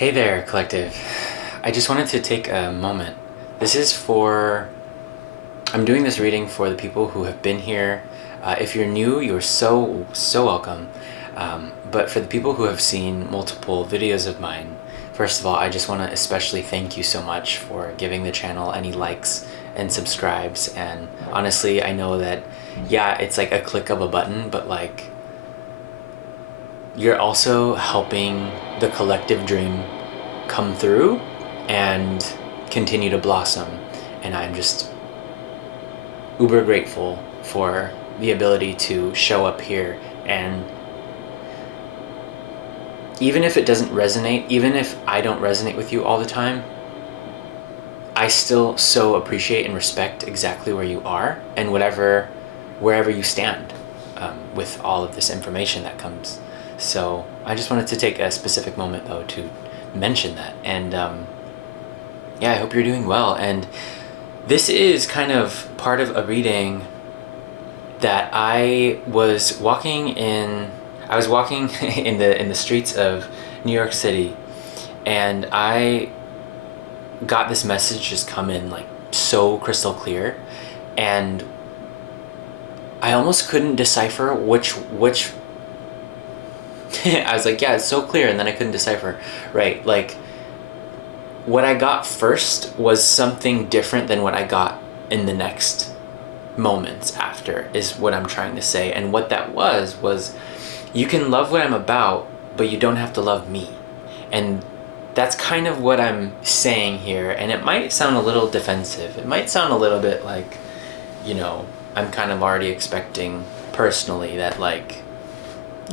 Hey there, collective. I just wanted to take a moment. This is for. I'm doing this reading for the people who have been here. If you're new, you're so welcome. But for the people who have seen multiple videos of mine, first of all, I just want to especially thank you so much for giving the channel any likes and subscribes. And honestly, I know that, yeah, it's like a click of a button, but like, you're also helping the collective dream come through and continue to blossom. And I'm just uber grateful for the ability to show up here. And even if it doesn't resonate, even if I don't resonate with you all the time, I still so appreciate and respect exactly where you are and wherever you stand with all of this information that comes. So I just wanted to take a specific moment though to mention that. And yeah, I hope you're doing well. And this is kind of part of a reading that I was walking in the streets of New York City, and I got this message just come in like so crystal clear, and I almost couldn't decipher which I was like, yeah, it's so clear, and then I couldn't decipher, right? Like, what I got first was something different than what I got in the next moments after, is what I'm trying to say. And what that was you can love what I'm about, but you don't have to love me. And that's kind of what I'm saying here. And it might sound a little defensive. It might sound a little bit like, I'm kind of already expecting personally that, like,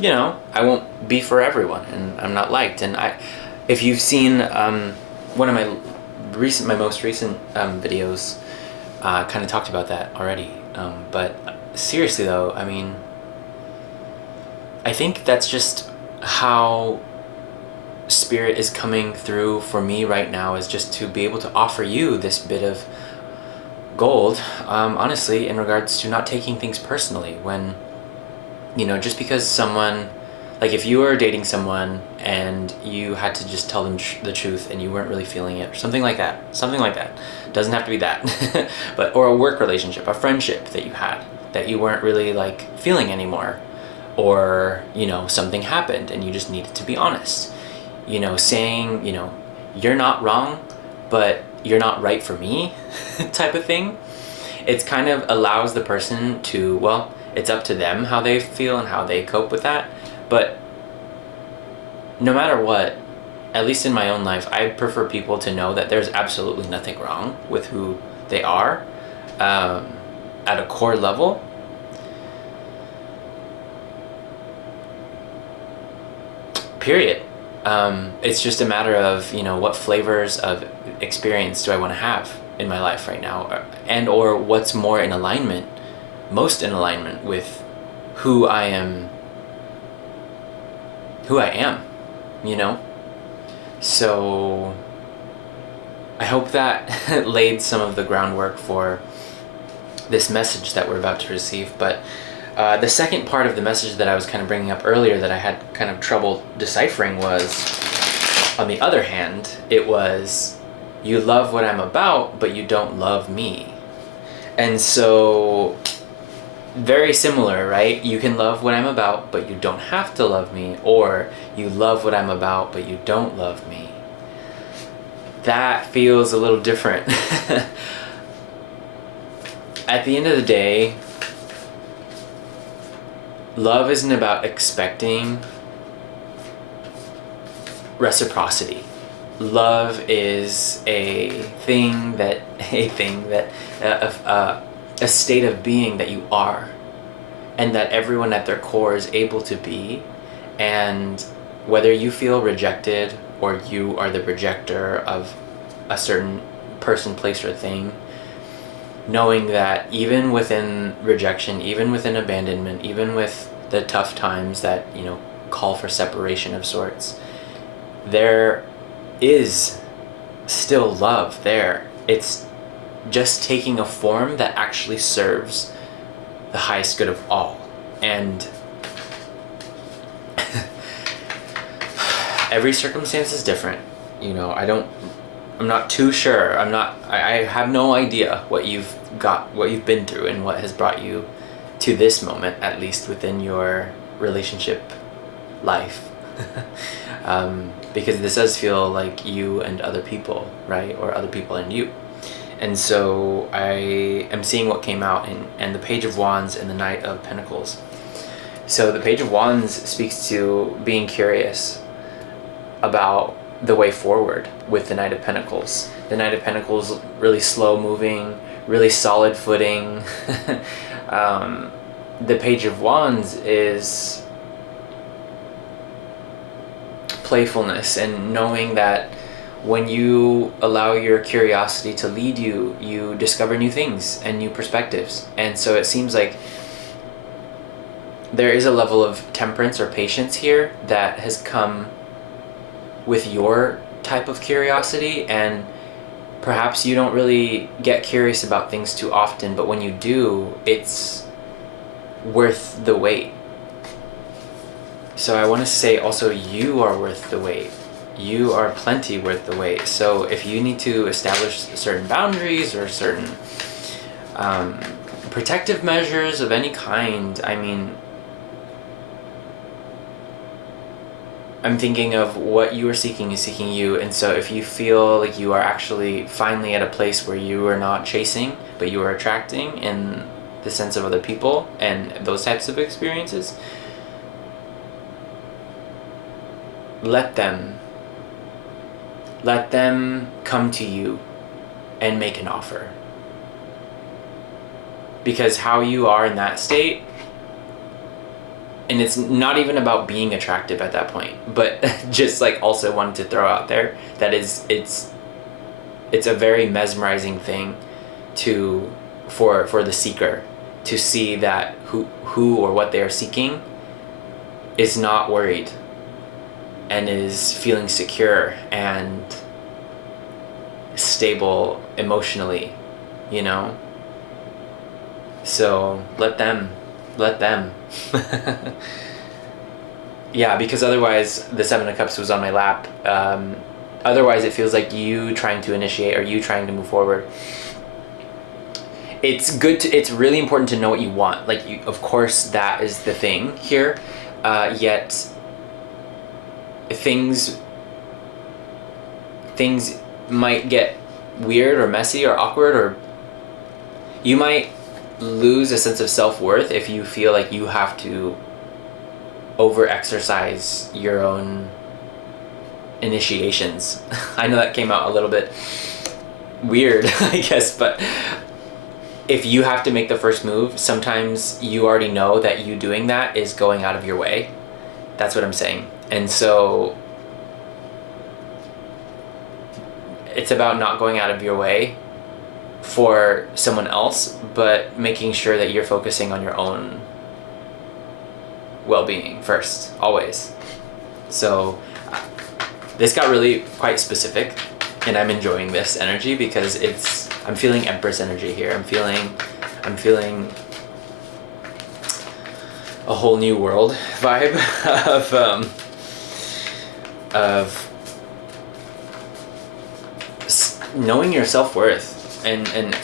I won't be for everyone and I'm not liked. And if you've seen one of my most recent videos, kind of talked about that already. But seriously though, I mean, I think that's just how spirit is coming through for me right now, is just to be able to offer you this bit of gold, honestly, in regards to not taking things personally. When, just because someone, like if you were dating someone and you had to just tell them the truth and you weren't really feeling it, or something like that, doesn't have to be that, but, or a work relationship, a friendship that you had that you weren't really like feeling anymore, or, something happened and you just needed to be honest, saying, you're not wrong, but you're not right for me type of thing. It's kind of allows the person to, well, it's up to them how they feel and how they cope with that. But no matter what, at least in my own life, I prefer people to know that there's absolutely nothing wrong with who they are, at a core level. Period. It's just a matter of, what flavors of experience do I want to have in my life right now, and or what's most in alignment with who I am, So I hope that laid some of the groundwork for this message that we're about to receive. But the second part of the message that I was kind of bringing up earlier that I had kind of trouble deciphering was, on the other hand, it was, you love what I'm about, but you don't love me. And so, very similar, right? You can love what I'm about, but you don't have to love me. Or you love what I'm about, but you don't love me. That feels a little different. At the end of the day, love isn't about expecting reciprocity. Love is a state of being that you are, and that everyone at their core is able to be. And whether you feel rejected or you are the rejecter of a certain person, place, or thing, knowing that even within rejection, even within abandonment, even with the tough times that, call for separation of sorts, there is still love there. It's just taking a form that actually serves the highest good of all. And every circumstance is different. I'm not too sure. I have no idea what you've been through and what has brought you to this moment, at least within your relationship life. Because this does feel like you and other people, right? Or other people and you. And so I am seeing what came out in the Page of Wands and the Knight of Pentacles. So the Page of Wands speaks to being curious about the way forward with the Knight of Pentacles. The Knight of Pentacles, really slow moving, really solid footing. The Page of Wands is playfulness and knowing that when you allow your curiosity to lead you, you discover new things and new perspectives. And so it seems like there is a level of temperance or patience here that has come with your type of curiosity, and perhaps you don't really get curious about things too often, but when you do, it's worth the wait. So I want to say also, you are worth the wait. You are plenty worth the wait. So if you need to establish certain boundaries or certain protective measures of any kind, I mean, I'm thinking of what you are seeking is seeking you. And so if you feel like you are actually finally at a place where you are not chasing, but you are attracting in the sense of other people and those types of experiences, let them come to you and make an offer. Because how you are in that state, and it's not even about being attractive at that point, but just like also wanted to throw out there that it's a very mesmerizing thing for the seeker to see that who or what they are seeking is not worried and is feeling secure and stable emotionally, So let them. Yeah, because otherwise the Seven of Cups was on my lap. Otherwise it feels like you trying to initiate or you trying to move forward. It's really important to know what you want. Of course that is the thing here. Yet things might get weird or messy or awkward, or you might lose a sense of self-worth if you feel like you have to over-exercise your own initiations. I know that came out a little bit weird, I guess, but if you have to make the first move, sometimes you already know that you doing that is going out of your way. That's what I'm saying. And so it's about not going out of your way for someone else, but making sure that you're focusing on your own well-being first, always. So this got really quite specific, and I'm enjoying this energy because I'm feeling Empress energy here. I'm feeling a whole new world vibe of knowing your self-worth. And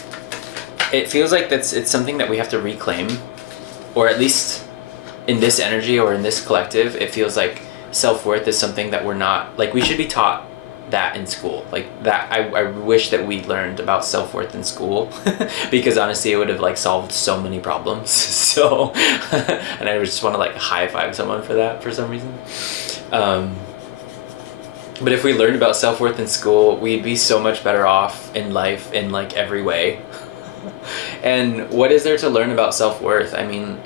it feels like it's something that we have to reclaim, or at least in this energy or in this collective, it feels like self-worth is something that we're not, we should be taught that in school. That I wish that we learned about self-worth in school because honestly it would have solved so many problems. So and I just want to high-five someone for that for some reason. But if we learned about self-worth in school, we'd be so much better off in life in every way. And what is there to learn about self-worth? I mean,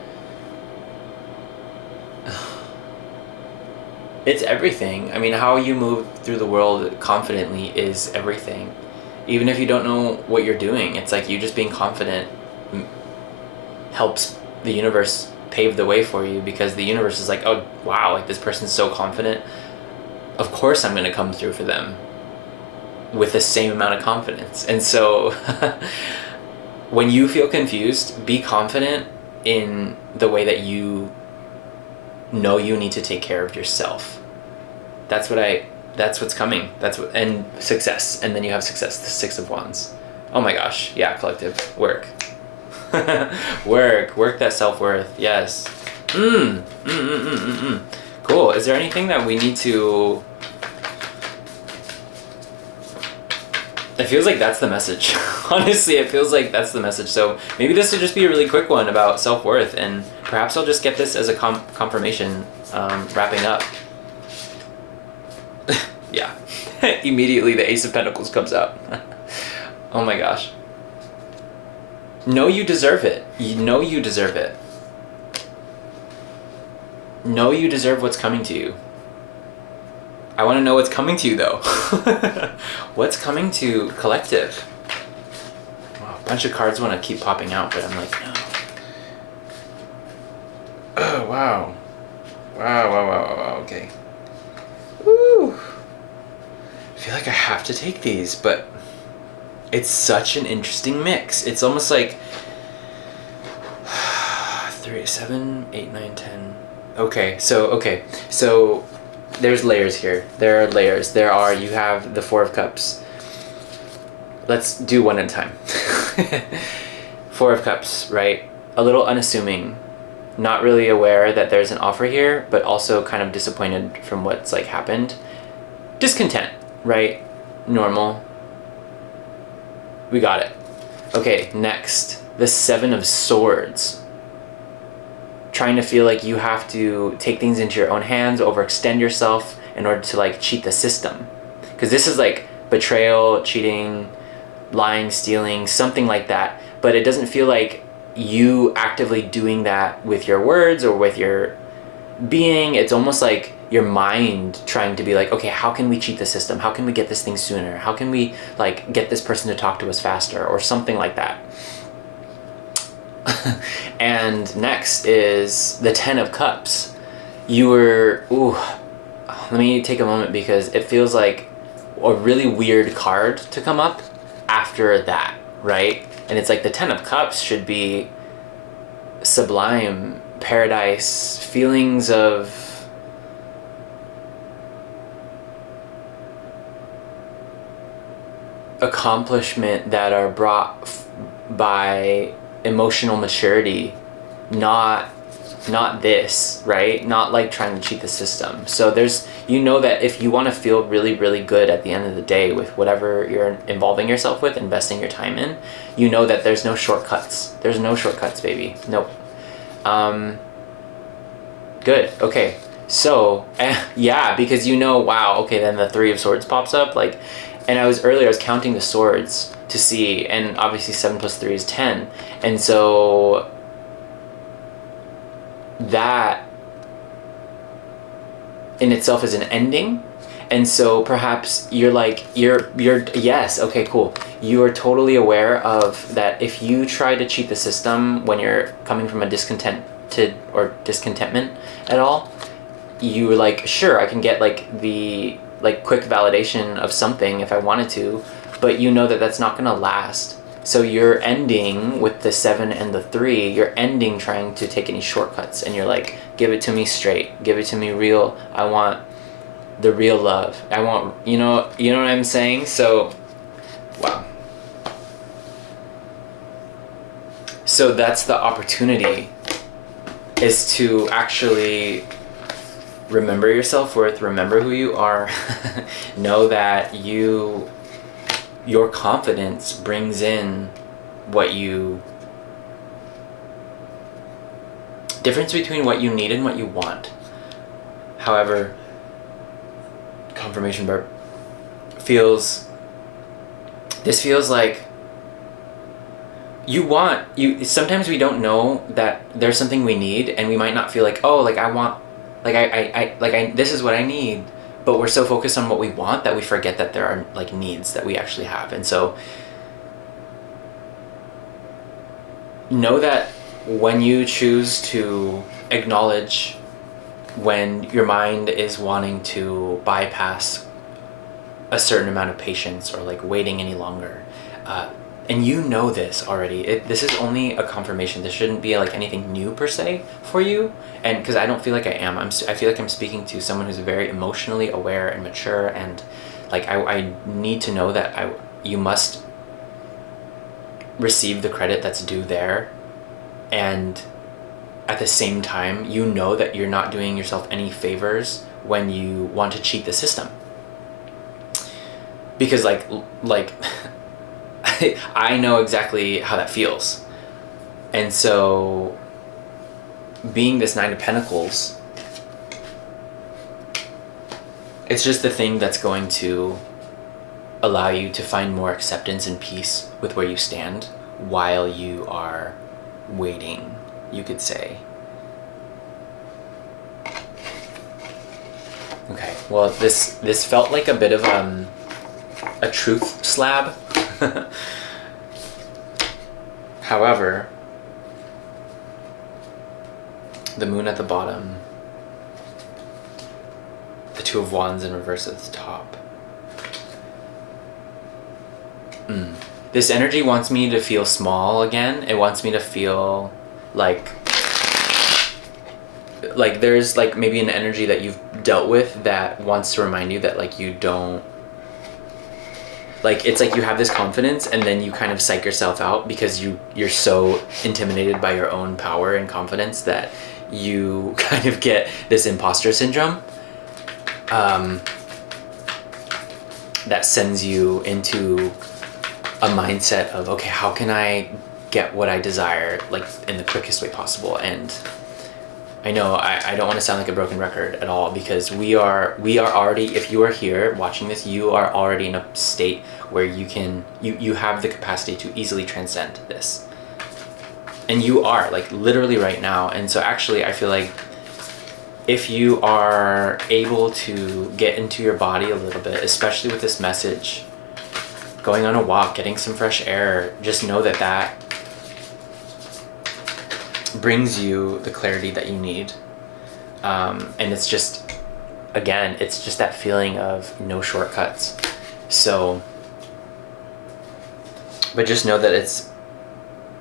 it's everything. I mean, how you move through the world confidently is everything. Even if you don't know what you're doing, it's you just being confident helps the universe pave the way for you, because the universe is oh wow, this person's so confident. Of course I'm going to come through for them with the same amount of confidence. And so when you feel confused, be confident in the way that you know you need to take care of yourself. That's what I that's what's coming. And success. And then you have success, the 6 of Wands. Oh my gosh. Yeah, collective. Work. Work that self-worth. Yes. Cool. Is there anything that we need to... It feels like that's the message. Honestly, it feels like that's the message. So maybe this will just be a really quick one about self-worth, and perhaps I'll just get this as a confirmation, wrapping up. Yeah. Immediately the Ace of Pentacles comes out. Oh my gosh. Know you deserve it. You know you deserve it. Know you deserve what's coming to you. I want to know what's coming to you, though. What's coming to collective? Wow, a bunch of cards want to keep popping out, but I'm like, no. Oh, wow. Wow, okay. Woo. I feel like I have to take these, but it's such an interesting mix. It's almost like 3, 7, 8, 9, 10. Okay, so there's layers here. There are layers. You have the 4 of Cups. Let's do one at a time. 4 of Cups, right? A little unassuming, not really aware that there's an offer here, but also kind of disappointed from what's like happened. Discontent, right? Normal. We got it. Okay, next, the 7 of Swords. Trying to feel like you have to take things into your own hands, overextend yourself in order to like cheat the system. Because this is like betrayal, cheating, lying, stealing, something like that. But it doesn't feel like you actively doing that with your words or with your being. It's almost like your mind trying to be like, okay, how can we cheat the system? How can we get this thing sooner? How can we like get this person to talk to us faster or something like that? And next is the 10 of Cups. Let me take a moment because it feels like a really weird card to come up after that, right? And it's like the 10 of Cups should be sublime, paradise, feelings of accomplishment that are brought by emotional maturity, not this, right? Not like trying to cheat the system. So that if you want to feel really, really good at the end of the day with whatever you're involving yourself with, investing your time in, that there's no shortcuts. There's no shortcuts, baby. Nope. Good. Okay. So, yeah, because wow, okay, then the 3 of Swords pops up, like, and I was counting the swords to see, and obviously 7 plus 3 is 10, and so that in itself is an ending. And so perhaps you're yes, okay, cool. You are totally aware of that. If you try to cheat the system when you're coming from a discontentment at all, you like, sure, I can get like the quick validation of something if I wanted to, but that that's not gonna last. So you're ending with the 7 and the 3, you're ending trying to take any shortcuts, and you're like, give it to me straight, give it to me real. I want the real love. I want, you know what I'm saying? So, wow. So that's the opportunity, is to actually remember your self-worth, remember who you are, know that your confidence brings in difference between what you need and what you want. However, confirmation bar feels like sometimes we don't know that there's something we need, and we might not feel like, oh, like I want, like this is what I need. But we're so focused on what we want that we forget that there are like needs that we actually have. And so know that when you choose to acknowledge when your mind is wanting to bypass a certain amount of patience or like waiting any longer, and you know this already. This is only a confirmation. This shouldn't be like anything new per se for you. And because I don't feel like I am. I feel like I'm speaking to someone who's very emotionally aware and mature, and like I need to know that you must receive the credit that's due there, and at the same time you know that you're not doing yourself any favors when you want to cheat the system. Because like I know exactly how that feels. And so being this Nine of Pentacles, it's just the thing that's going to allow you to find more acceptance and peace with where you stand while you are waiting, you could say. Okay, well this felt like a bit of a truth slab. However, the moon at the bottom, the Two of Wands in reverse at the top. This energy wants me to feel small again. It wants me to feel like there's like maybe an energy that you've dealt with that wants to remind you that like you don't, like it's like you have this confidence and then you kind of psych yourself out because you're so intimidated by your own power and confidence that you kind of get this imposter syndrome that sends you into a mindset of, okay, how can I get what I desire like in the quickest way possible? And I know I don't want to sound like a broken record at all, because we are already, if you are here watching this, you are already in a state where you have the capacity to easily transcend this. And you are, like, literally right now. And so actually I feel like if you are able to get into your body a little bit, especially with this message, going on a walk, getting some fresh air, just know that that brings you the clarity that you need. And it's just, again, it's just that feeling of no shortcuts. So, but just know that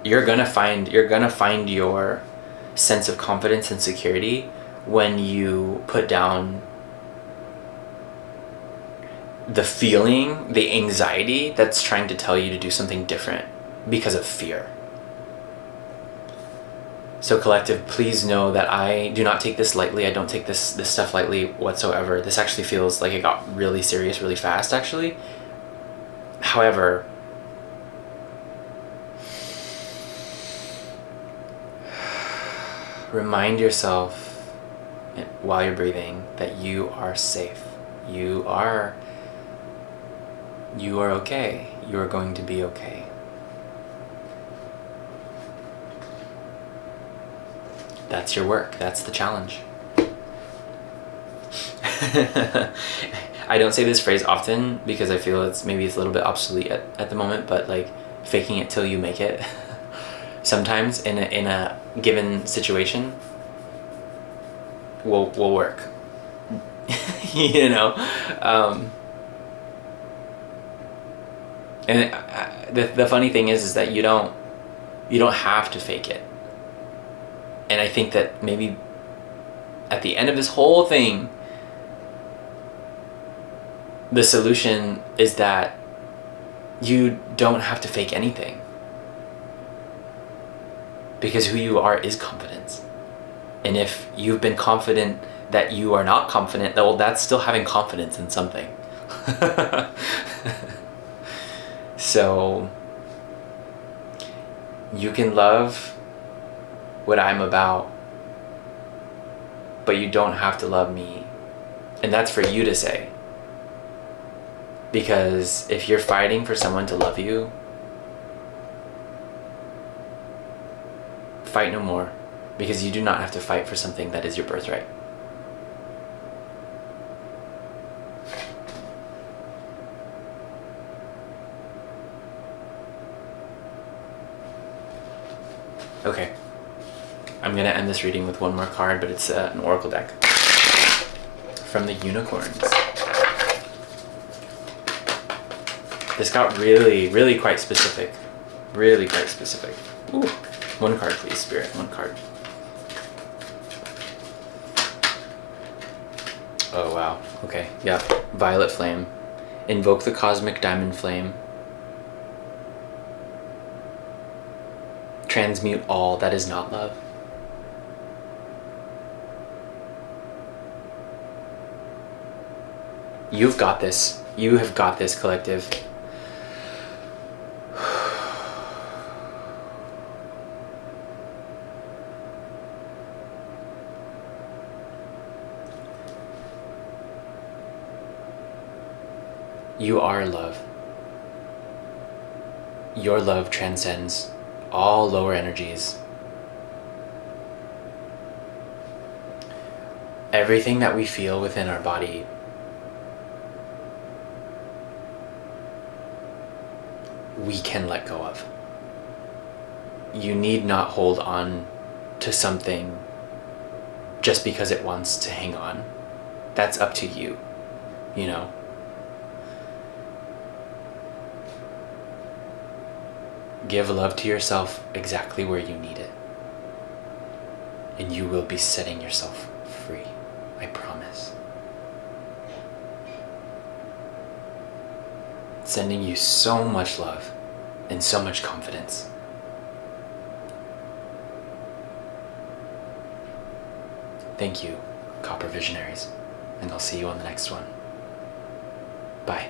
you're gonna find your sense of confidence and security when you put down the feeling, the anxiety that's trying to tell you to do something different because of fear. So collective, please know that I do not take this lightly. I don't take this stuff lightly whatsoever. This actually feels like it got really serious really fast, actually. However, remind yourself while you're breathing that you are safe. You are okay. You are going to be okay. That's your work. That's the challenge. I don't say this phrase often because I feel it's a little bit obsolete at the moment, but like faking it till you make it. Sometimes in a given situation will work. You know? And the funny thing is that you don't have to fake it. And I think that maybe at the end of this whole thing, the solution is that you don't have to fake anything. Because who you are is confidence. And if you've been confident that you are not confident, well, that's still having confidence in something. So you can love what I'm about, but you don't have to love me. And that's for you to say. Because if you're fighting for someone to love you, fight no more. Because you do not have to fight for something that is your birthright. Okay. I'm going to end this reading with one more card, but it's an oracle deck from the unicorns. This got really, really quite specific. Really quite specific. Ooh. One card, please, Spirit. One card. Oh, wow. Okay. Yeah. Violet Flame. Invoke the Cosmic Diamond Flame. Transmute all that is not love. You've got this. You have got this, collective. You are love. Your love transcends all lower energies. Everything that we feel within our body we can let go of. You need not hold on to something just because it wants to hang on. That's up to you, you know? Give love to yourself exactly where you need it. And you will be setting yourself free. I promise. Sending you so much love and so much confidence. Thank you, Copper Visionaries, and I'll see you on the next one. Bye.